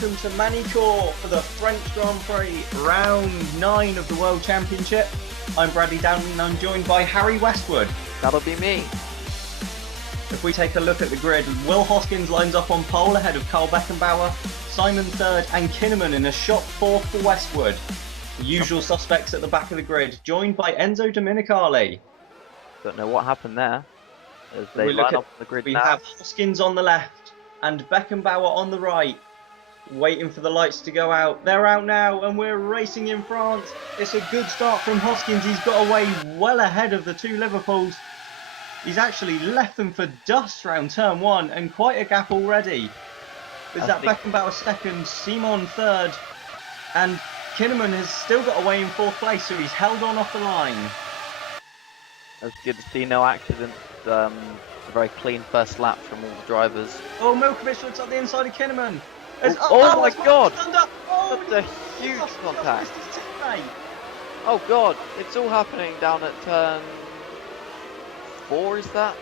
welcome to Manicourt for the French Grand Prix, round 9 of the World Championship. I'm Bradley Downey and I'm joined by Harry Westwood. That'll be me. If we take a look at the grid, Will Hoskins lines up on pole ahead of Carl Beckenbauer, Simon third and Kinnaman in a shot fourth for Westwood. The usual suspects at the back of the grid, joined by Enzo Domenicali. Don't know what happened there. As they line up on the grid we now. have Hoskins on the left and Beckenbauer on the right, waiting for the lights to go out. They're out now and we're racing in France. It's a good start from Hoskins. He's got away well ahead of the two Liverpools. He's actually left them for dust round turn 1 and quite a gap already. Is that Beckenbauer second, Simon third, and Kinnaman has still got away in fourth place, so he's held on off the line. It's good to see no accidents. A very clean first lap from all the drivers. Oh, Milkovic looks like the inside of Kinnaman. Oh my god! Oh, that's a huge contact. Oh god, it's all happening down at turn 4, is that?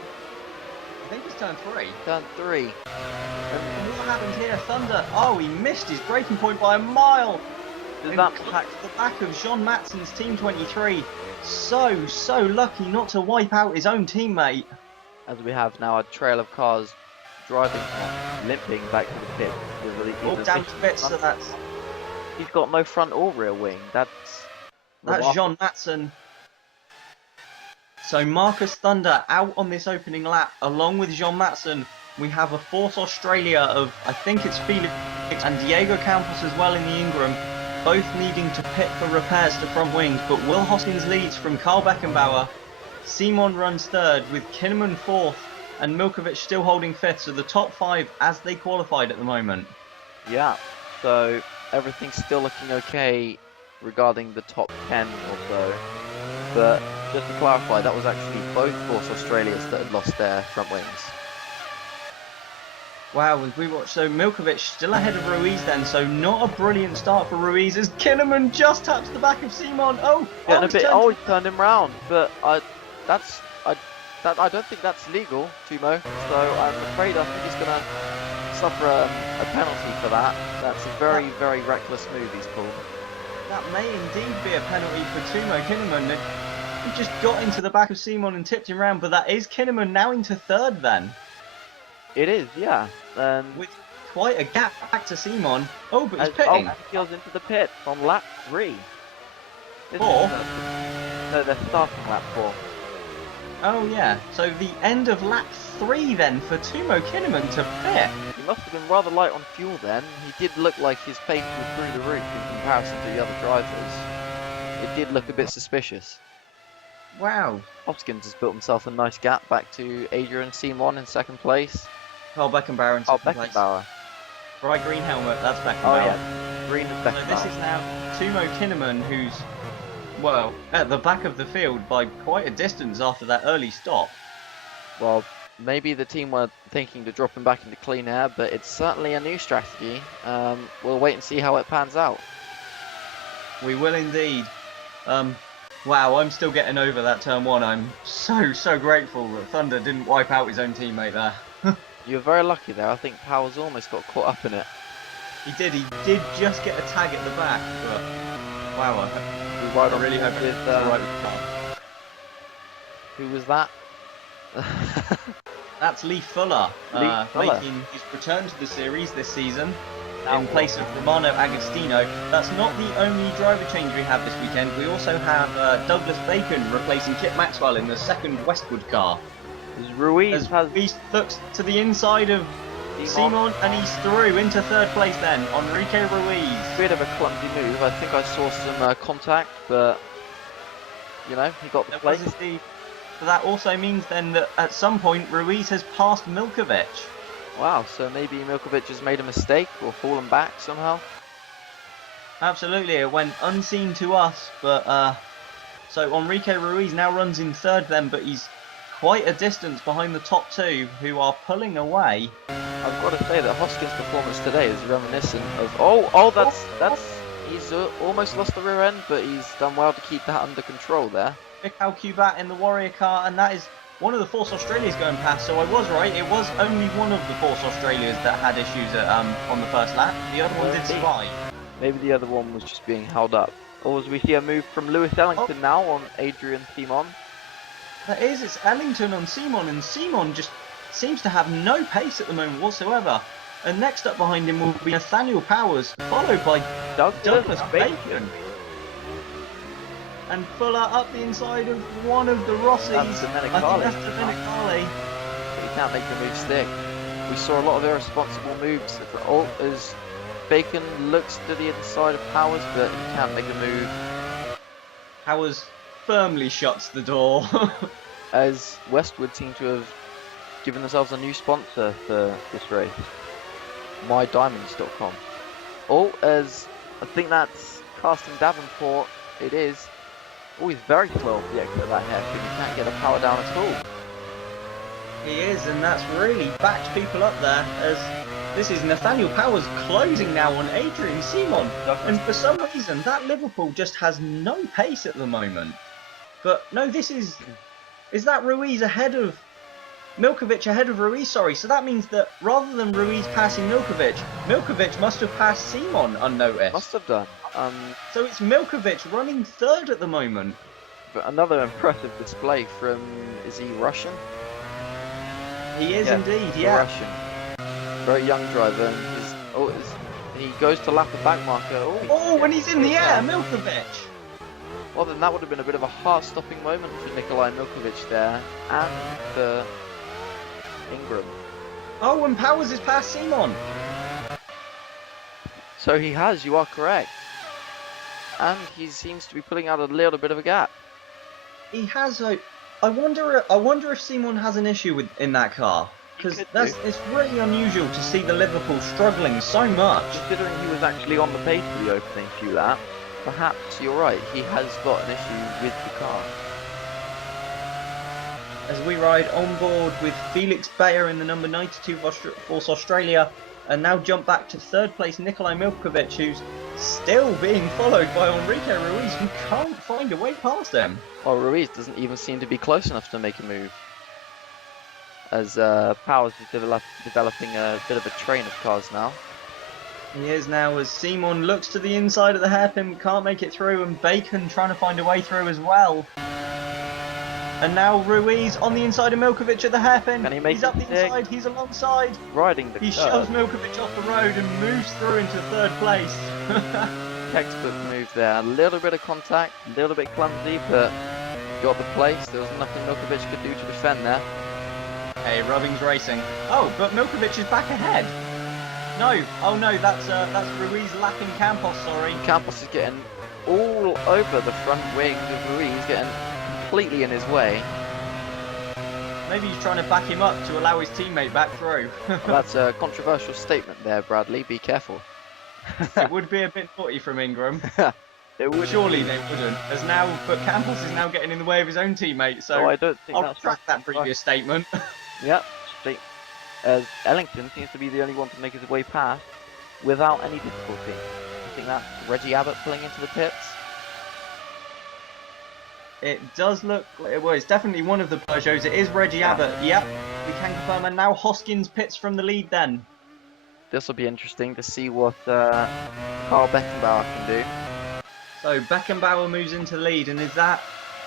I think it's turn 3. Turn 3. And what happened here? Thunder. Oh, he missed his braking point by a mile. Does that pack the back of Jean Matson's Team 23. So lucky not to wipe out his own teammate. As we have now a trail of cars driving, limping back to the pit. All down to bits, so that's... He's got no front or rear wing. That's Jean Matson. So Marcus Thunder out on this opening lap, along with Jean Matson. We have a Force Australia of, I think it's Felix and Diego Campos as well in the Ingram, both needing to pit for repairs to front wings, but Will Hoskins leads from Carl Beckenbauer. Simon runs third with Kinnaman fourth and Milkovic still holding fifth, so the top 5 as they qualified at the moment. Yeah, so everything's still looking okay regarding the top 10 or so, but just to clarify, that was actually both Force Australias that had lost their front wings. Wow, we watched, so Milkovic still ahead of Ruiz then, so not a brilliant start for Ruiz as Kinnaman just taps the back of Simon. He turned him round, but I don't think that's legal, Timo, so I'm afraid I think he's going to suffer a penalty for that. That's a very reckless move he's pulled. That may indeed be a penalty for Timo Kinnaman. He just got into the back of Simon and tipped him round, but that is Kinnaman now into third then. It is, yeah. With quite a gap back to Simon. Oh, but he's pitting. He goes into the pit on lap 3. 4? No, they're starting lap 4. Oh yeah, so the end of lap 3 then for Timo Kinnaman to pit. He must have been rather light on fuel then. He did look like his pace was through the roof in comparison to the other drivers. It did look a bit suspicious. Wow. Hoskins has built himself a nice gap back to Adrian Simon in second place. Carl Beckenbauer in second place. Bright green helmet, that's Beckenbauer. Oh yeah, green is Beckenbauer. So this is now Timo Kinnaman, who's, well, at the back of the field by quite a distance after that early stop. Well, maybe the team were thinking to drop him back into clean air, but it's certainly a new strategy. We'll wait and see how it pans out. We will indeed. Wow, I'm still getting over that turn 1. I'm so grateful that Thunder didn't wipe out his own teammate there. You were very lucky there. I think Powers almost got caught up in it. He did just get a tag at the back, but wow, I really hope it was right with the car. Who was that? That's Lee Fuller, making his return to the series this season in place of Romano Agostino. That's not the only driver change we have this weekend. We also have Douglas Bacon replacing Kit Maxwell in the second Westwood car. Ruiz looks to the inside of Simon and he's through into third place then. Enrique Ruiz. Bit of a clumsy move. I think I saw some contact, but you know, he got the place. So that also means then that at some point Ruiz has passed Milkovic. Wow, so maybe Milkovic has made a mistake or fallen back somehow? Absolutely, it went unseen to us, but so Enrique Ruiz now runs in third then, but he's quite a distance behind the top 2 who are pulling away. I've got to say that Hoskins' performance today is reminiscent of that's he's almost lost the rear end, but he's done well to keep that under control there. Mikhail Kubat in the Warrior car, and that is one of the Force Australias going past, so I was right. It was only one of the Force Australias that had issues at, on the first lap. The other one did survive. Maybe the other one was just being held up. Or as we see a move from Lewis Ellington now on Adrian Simon. That is, it's Ellington on Simon, and Simon just seems to have no pace at the moment whatsoever. And next up behind him will be Nathaniel Powers, followed by Douglas Bacon. And Fuller up the inside of one of the Rossies. That's the I think Menicali. that's the Menicali. He can't make the move stick. We saw a lot of irresponsible moves as Bacon looks to the inside of Powers, but he can't make a move. Powers firmly shuts the door. As Westwood seem to have given themselves a new sponsor for this race. MyDiamonds.com. Oh, as I think that's Carsten Davenport. It is. Oh, he's very slow off the exit of that hairpin. He can't get the power down at all. He is, and that's really backed people up there, as this is Nathaniel Powers closing now on Adrian Simon. And for some reason, that Liverpool just has no pace at the moment. But no, this is that Ruiz ahead of Milkovic ahead of Ruiz, sorry. So that means that rather than Ruiz passing Milkovic must have passed Simon unnoticed. Must have done. So it's Milkovic running third at the moment. But another impressive display from, is he Russian? He is indeed, yeah. Russian. Very young driver. And he goes to lap a back marker. Oh, when he's in the air, Milkovic. Well, then that would have been a bit of a heart-stopping moment for Nikolai Milkovic there, and for Ingram. Oh, and Powers is past Simon. So he has, you are correct. And he seems to be putting out a little bit of a gap. He has a. I wonder if Simon has an issue in that car, because it's really unusual to see the Liverpool struggling so much. Considering he was actually on the pace for the opening few laps, perhaps you're right. He has got an issue with the car. As we ride on board with Felix Bayer in the number 92 Force Australia, and now jump back to third place Nikolai Milkovic, who's still being followed by Enrique Ruiz, who can't find a way past them. Well, Ruiz doesn't even seem to be close enough to make a move. As Powers is developing a bit of a train of cars now. He is now, as Simon looks to the inside of the hairpin, can't make it through, and Bacon trying to find a way through as well. And now Ruiz on the inside of Milkovic at the hairpin. Can he make he's up the inside, he's alongside. Riding the He shoves Milkovic off the road and moves through into third place. Textbook move there. A little bit of contact, a little bit clumsy, but got the place. There was nothing Milkovic could do to defend there. Hey, Rubbing's racing. Oh, but Milkovic is back ahead. No, oh no, that's Ruiz lapping Campos, sorry. Campos is getting all over the front wing of Ruiz, getting completely in his way. Maybe he's trying to back him up to allow his teammate back through. Well, that's a controversial statement there, Bradley. Be careful. It would be a bit naughty from Ingram. It would. Surely they wouldn't. But Campos is now getting in the way of his own teammate, so I don't think I'll that's retract that previous statement. Yep. As Ellington seems to be the only one to make his way past without any difficulty. I think that's Reggie Abbott pulling into the pits. It does look, well, it's definitely one of the Peugeots. It is Reggie Abbott. Yep, we can confirm. And now Hoskins pits from the lead then. This will be interesting to see what Carl Beckenbauer can do. So Beckenbauer moves into lead, and is that,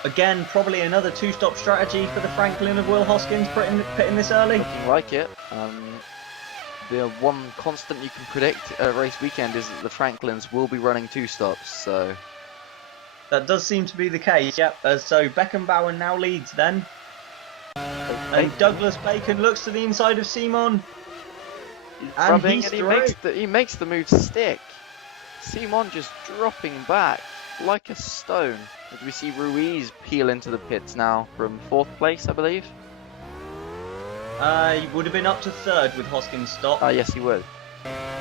again, probably another two-stop strategy for the Franklin of Will Hoskins pitting this early? Looking like it. The one constant you can predict at race weekend is that the Franklins will be running two stops, so... That does seem to be the case, yep. So Beckenbauer now leads then. And Douglas Bacon looks to the inside of Simon. And he's through. He makes the move stick. Simon just dropping back like a stone. As we see Ruiz peel into the pits now from 4th place, I believe. He would have been up to 3rd with Hoskins' stop. Yes, he would.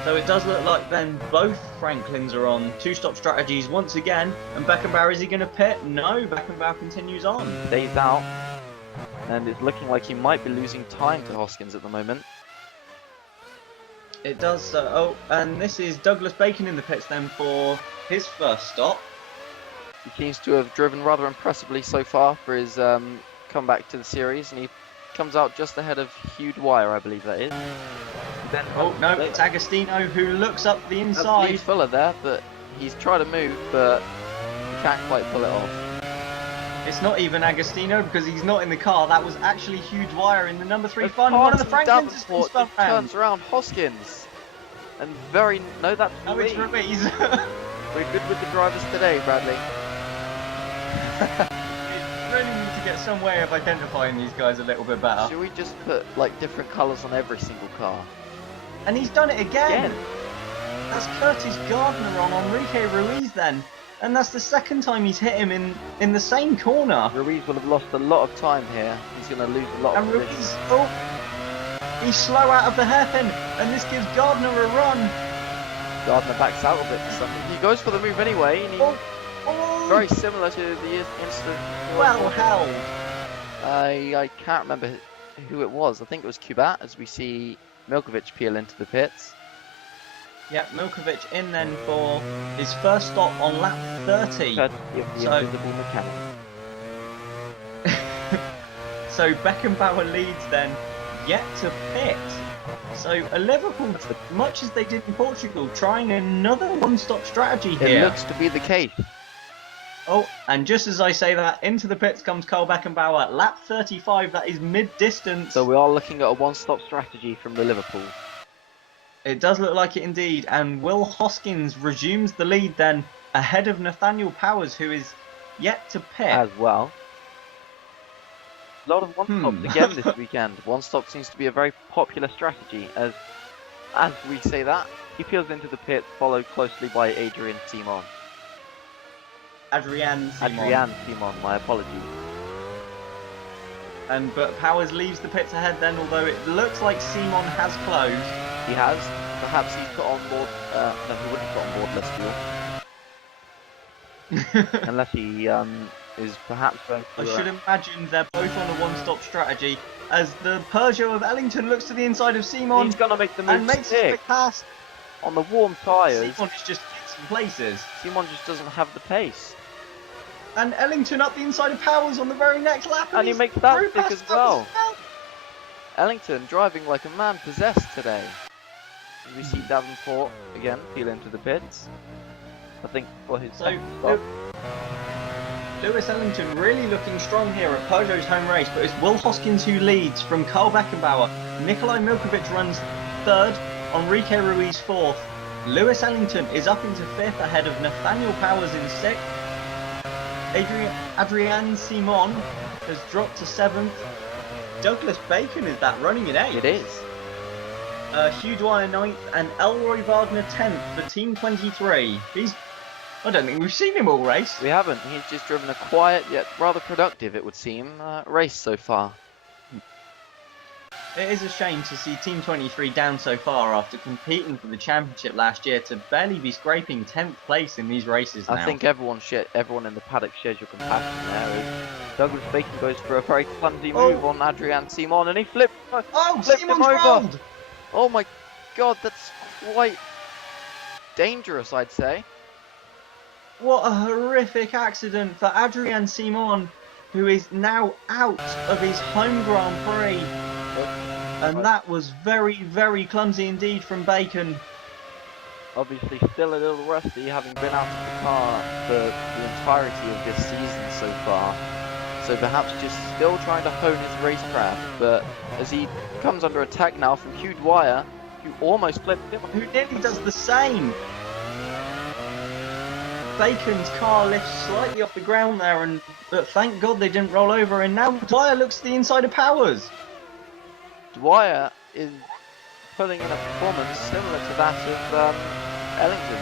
So it does look like then both Franklins are on two-stop strategies once again. And Beckenbauer, is he going to pit? No, Beckenbauer continues on. Stays out. And it's looking like he might be losing time to Hoskins at the moment. It does. Oh, and this is Douglas Bacon in the pits then for his first stop. He seems to have driven rather impressively so far for his come back to the series, and he comes out just ahead of Hugh Dwyer, I believe that is. Then Oh no, it's Agostino who looks up the inside. Leaves Fuller there, but he's tried to move, but he can't quite pull it off. It's not even Agostino because he's not in the car. That was actually Hugh Dwyer in the number 3 As fun. One of the Martin Franklins has been Davenport spun round. turns around Hoskins, and that's No, it's Ruiz. We're good with the drivers today, Bradley. Really need to get some way of identifying these guys a little bit better. Should we just put like different colours on every single car? And he's done it again. That's Curtis Gardner on Enrique Ruiz then. And that's the second time he's hit him in the same corner. Ruiz will have lost a lot of time here. He's going to lose a lot of And position. Ruiz, he's slow out of the hairpin, and this gives Gardner a run. Gardner backs out of it for something. He goes for the move anyway, and very similar to the incident. Well held. I can't remember who it was. I think it was Kubat, as we see Milkovic peel into the pits. Yep, Milkovic in then for his first stop on lap 30. Courtesy of the invisible mechanic. So Beckenbauer leads then, yet to pit. So a Liverpool, much as they did in Portugal, trying another one-stop strategy here. It looks to be the case. Oh, and just as I say that, into the pits comes Carl Beckenbauer. Lap 35, that is mid-distance. So we are looking at a one-stop strategy from the Liverpool. It does look like it indeed, and Will Hoskins resumes the lead then, ahead of Nathaniel Powers, who is yet to pit. As well. A lot of one-stops again this weekend. One-stop seems to be a very popular strategy, as we say that, he peels into the pit, followed closely by Adrian Simon. Adrian Simon, my apologies. But Powers leaves the pits ahead then, although it looks like Simon has closed. He has. Perhaps he's put on board. No, he wouldn't put on board less fuel. Unless he is perhaps going to... I should imagine they're both on a one-stop strategy, as the Peugeot of Ellington looks to the inside of Simon. He's going to make the move and makes a quick pass. On the warm tyres. Simon is just in places. Simon just doesn't have the pace. And Ellington up the inside of Powers on the very next lap. And he makes that stick as well. Ellington driving like a man possessed today. We see Davenport again peel into the pits. I think for his second stop. Lewis Ellington really looking strong here at Peugeot's home race, but it's Will Hoskins who leads from Carl Beckenbauer. Nikolai Milkovic runs third, Enrique Ruiz fourth. Lewis Ellington is up into fifth ahead of Nathaniel Powers in sixth. Adrian Simon has dropped to seventh. Douglas Bacon is that running in eighth. It is. Hugh Dwyer 9th and Elroy Wagner 10th for Team 23. I don't think we've seen him all race. We haven't. He's just driven a quiet yet rather productive, it would seem, race so far. It is a shame to see Team 23 down so far after competing for the championship last year to barely be scraping 10th place in these races now. I think everyone in the paddock shares your compassion there. Douglas Bacon goes for a very clumsy move on Adrian Simon, and he flipped him over. Rolled. Oh my god, that's quite dangerous, I'd say. What a horrific accident for Adrian Simon, who is now out of his home Grand Prix. And that was very, very clumsy indeed from Bacon. Obviously still a little rusty, having been out of the car for the entirety of this season so far. So perhaps just still trying to hone his racecraft, but as he comes under attack now from Hugh Dwyer, who almost flipped him. Who nearly does the same. Bacon's car lifts slightly off the ground there, but thank God they didn't roll over, and now Dwyer looks to the inside of Powers. Dwyer is putting in a performance similar to that of Ellington.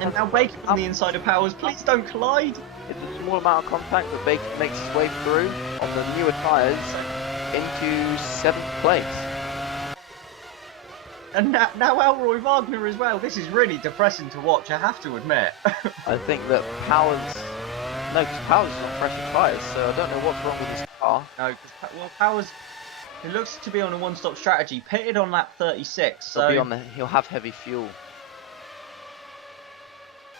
And now Bacon on the inside of Powers. Please don't collide. It's a small amount of contact, but Bacon makes his way through on the newer tyres into 7th place. And now Elroy Wagner as well. This is really depressing to watch, I have to admit. I think that Powers is on fresher tyres, so I don't know what's wrong with his car. No, because Powers, it looks to be on a one-stop strategy. Pitted on lap 36, so he'll have heavy fuel.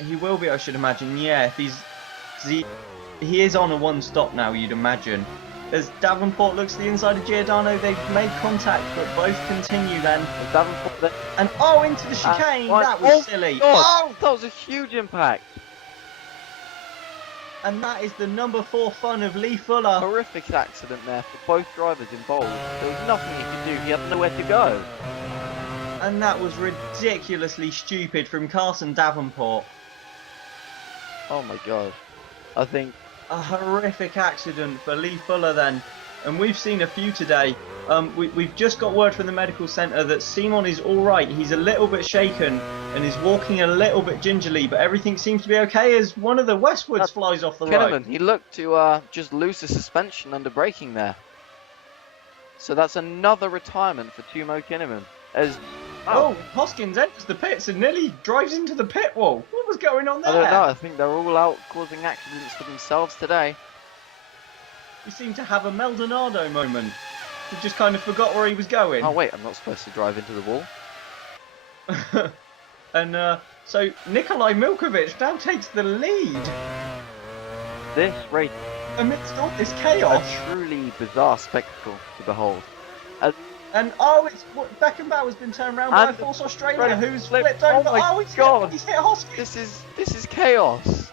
He will be, I should imagine. Yeah, if he's 'Cause he is on a one stop now, you'd imagine. As Davenport looks to the inside of Giordano, they've made contact, but both continue then. And Davenport then. And oh, into the chicane! That was silly. God, Oh! that was a huge impact. And that is the number 4 fun of Lee Fuller. Horrific accident there for both drivers involved. There was nothing he could do. He had nowhere to go. And that was ridiculously stupid from Carson Davenport. Oh my god. I think A horrific accident for Lee Fuller then. And we've seen a few today. We've just got word from the medical centre that Simon is alright. He's a little bit shaken and is walking a little bit gingerly, but everything seems to be okay as one of the Westwoods flies off the Kinnaman, right. he looked to just lose the suspension under braking there. So that's another retirement for Tumo Kinnaman. As Oh, Hoskins enters the pits and nearly drives into the pit wall. What was going on there? I don't know, I think they're all out causing accidents for themselves today. He seemed to have a Maldonado moment. He just kind of forgot where he was going. Oh wait, I'm not supposed to drive into the wall. And so Nikolai Milkovic now takes the lead This race amidst all this is chaos. a truly bizarre spectacle to behold. As And oh, it's Beckenbauer's been turned around by Force Australia, who's flipped over. Oh my He's God. hit Hoskins. this is chaos.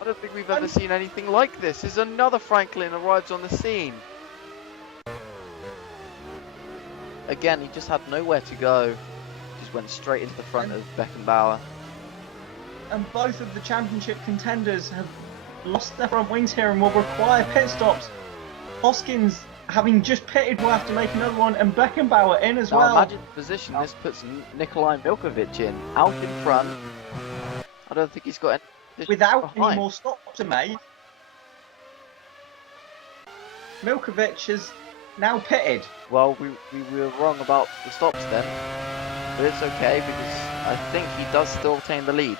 I don't think we've ever seen anything like this. There's another Franklin arrives on the scene. Again, he just had nowhere to go. Just went straight into the front of Beckenbauer. And both of the championship contenders have lost their front wings here and will require pit stops. Hoskins, having just pitted, will have to make another one, and Beckenbauer in as Now well. imagine the position this puts Nikolai Milkovic in. Out in front. I don't think he's got any position Without behind. any more stops to make. Milkovic has now pitted. Well, we were wrong about the stops then. But it's okay because I think he does still retain the lead.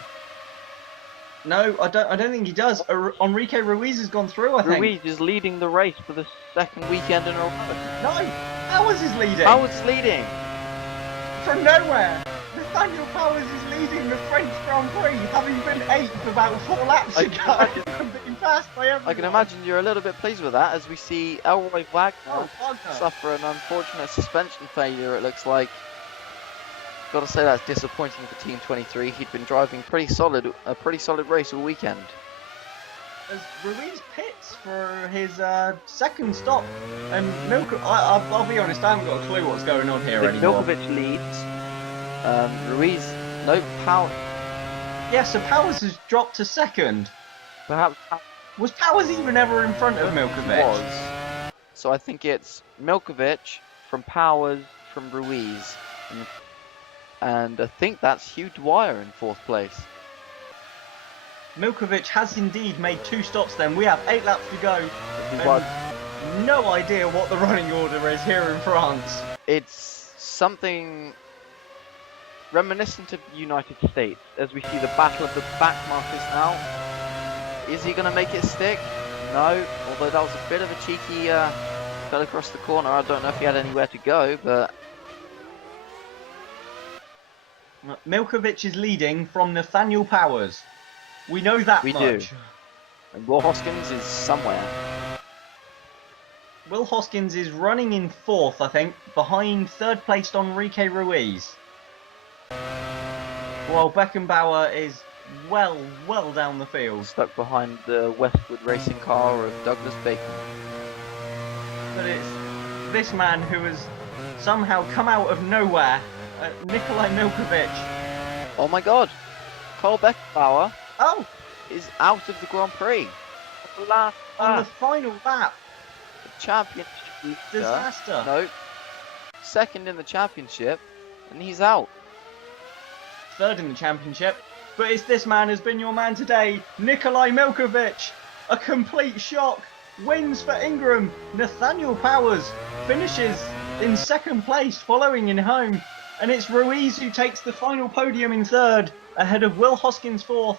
No, I don't think he does. Enrique Ruiz has gone through, I think. Ruiz is leading the race for the second weekend in a row. No, Powers is leading. Powers leading. From nowhere. Nathaniel Powers is leading the French Grand Prix, having been 8th about 4 laps ago. And being passed by everyone. I can imagine you're a little bit pleased with that as we see Elroy Wagner Wagner. suffer an unfortunate suspension failure, it looks like. Got to say that's disappointing for Team 23. He'd been driving a pretty solid race all weekend. As Ruiz pits for his second stop, and I'll be honest, I haven't got a clue what's going on here anymore. Milkovic leads. Ruiz, no power. Yeah, so Powers has dropped to second. Perhaps Was Powers even ever in front of Milkovic? was. So I think it's Milkovic from Powers from Ruiz. And I think that's Hugh Dwyer in 4th place. Milkovic has indeed made 2 stops then. We have 8 laps to go. This is what And no idea what the running order is here in France. it's something reminiscent of the United States as we see the battle of the back markers now. Is he going to make it stick? No, although that was a bit of a cheeky fell across the corner. I don't know if he had anywhere to go, but Milkovic is leading from Nathaniel Powers. We know that we much. do. And Will Hoskins is somewhere. Will Hoskins is running in 4th, I think, behind 3rd placed Enrique Ruiz. While Beckenbauer is well down the field. Stuck behind the Westwood racing car of Douglas Bacon. But it's this man who has somehow come out of nowhere, Nikolai Milkovic. Oh my god! Cole Beckenbauer Oh, is out of the Grand Prix. The last on the final lap. championship leader. Disaster. No. Second in the championship, and he's out. 3rd in the championship. But it's this man who's been your man today, Nikolai Milkovic. A complete shock. Wins for Ingram. Nathaniel Powers finishes in 2nd place, following in home. And it's Ruiz who takes the final podium in 3rd, ahead of Will Hoskins 4th,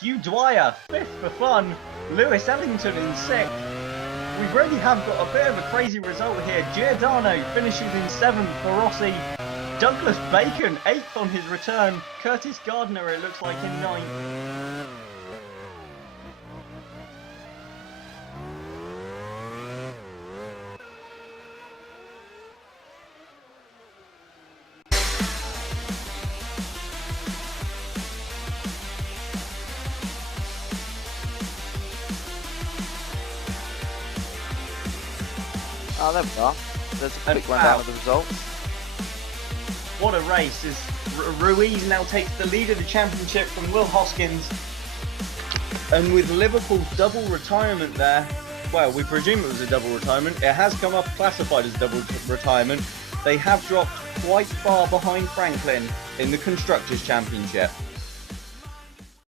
Hugh Dwyer 5th for fun, Lewis Ellington in 6th. We really have got a bit of a crazy result here. Giordano finishes in 7th for Rossi. Douglas Bacon 8th on his return. Curtis Gardner, it looks like, in 9th. Oh, there we are. There's a quick And rundown wow. of the results. What a race, as Ruiz now takes the lead of the championship from Will Hoskins. And with Liverpool's double retirement there, well, we presume it was a double retirement. It has come up classified as double retirement. They have dropped quite far behind Franklin in the Constructors' Championship.